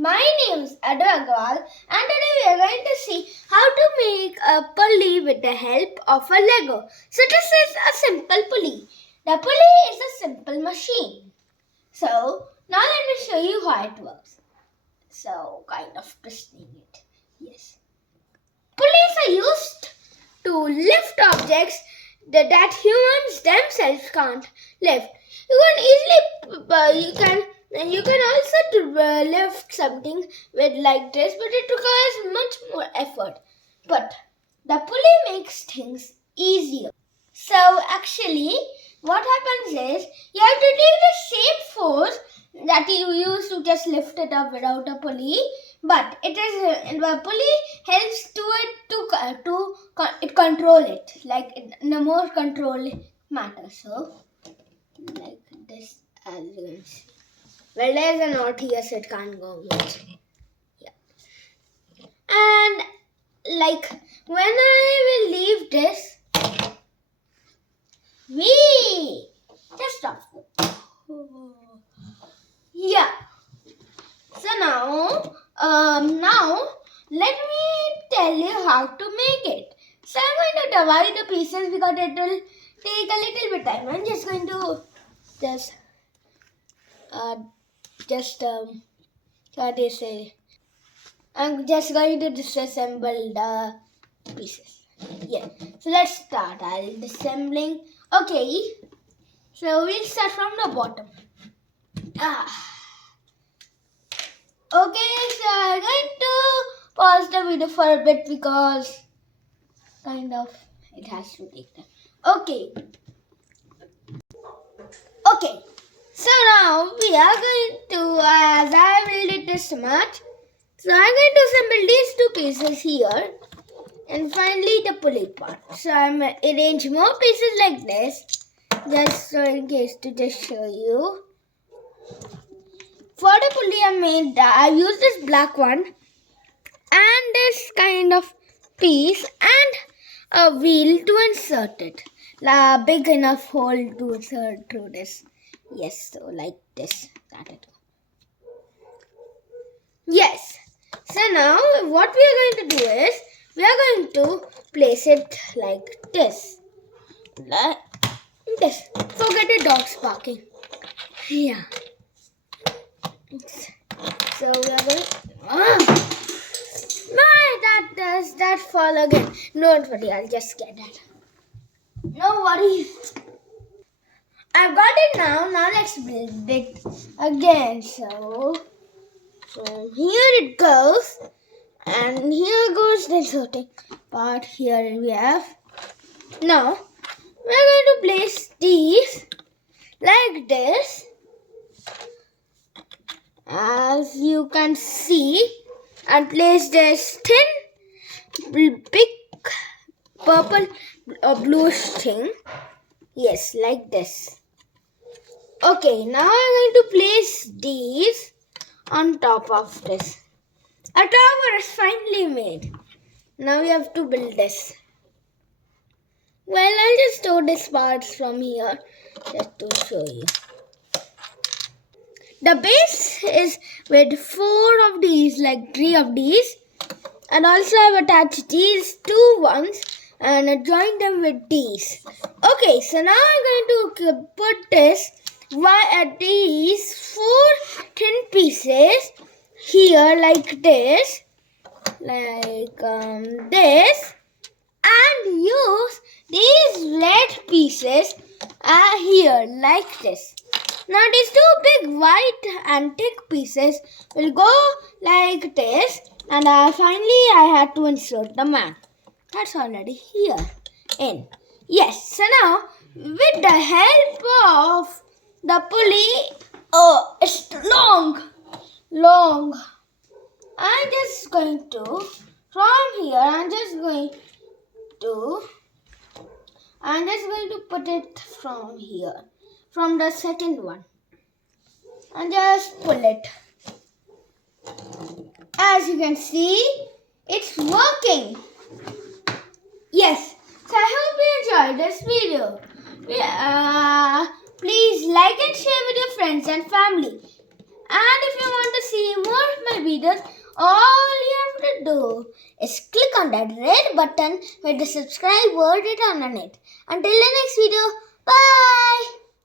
My name is Advay Agarwal and today we are going to see how to make a pulley with the help of a Lego. So this is a simple pulley. The pulley is a simple machine. So now let me show you how it works. So kind of twisting it. Yes. Pulleys are used to lift objects that humans themselves can't lift. You can also lift something with like this, but it requires much more effort. But the pulley makes things easier. So actually, what happens is you have to take the same force that you use to just lift it up without a pulley, but the pulley helps it control it like in a more controlled manner. So like this, as you can see. Well, there's a knot here, so it can't go much. Yeah. And like when I will leave this, just stop. Yeah. So now let me tell you how to make it. So I'm going to divide the pieces because it will take a little bit time. I'm just going to I'm just going to disassemble the pieces. Yeah. So let's start. I'll disassembling. Okay. So we'll start from the bottom. Okay, so I'm going to pause the video for a bit because it has to take time. Okay. So now we are going to, as I will do this much, so I'm going to assemble these two pieces here and finally the pulley part. So I'm arrange more pieces like this, just so in case to just show you. For the pulley I used this black one and this kind of piece and a wheel to insert it. A big enough hole to insert through this. Yes, so like this. Yes. So now what we are going to do is we are going to place it like this. Like this. Forget the dogs barking. Yeah. So we are going. Why does that fall again? Don't worry, I'll just get it. No worries. I've got it now. Now let's build it again. So here it goes. And here goes the inserting part. Here we have. Now we're going to place these like this. As you can see. And place this thin, big, purple or bluish thing. Yes, like this. Okay, now I'm going to place these on top of this. A tower is finally made. Now we have to build this. Well, I'll just store these parts from here just to show you. The base is with 4 of these, like 3 of these. And also I've attached these 2 ones and joined them with these. Okay, so now I'm going to put these 4 thin pieces here like this. This. And use these red pieces here like this. Now these 2 big white and thick pieces will go like this, and finally I had to insert the man. That's already here in. Yes, so now with the help of the pulley, it's long. I'm just going to, from here, I'm just going to put it from here. From the second one and just pull it. As you can see, it's working. Yes, so I hope you enjoyed this video. Please like and share with your friends and family. And if you want to see more of my videos, videos, all you have to do is click on that red button with the subscribe word written on it. Until the next video, bye!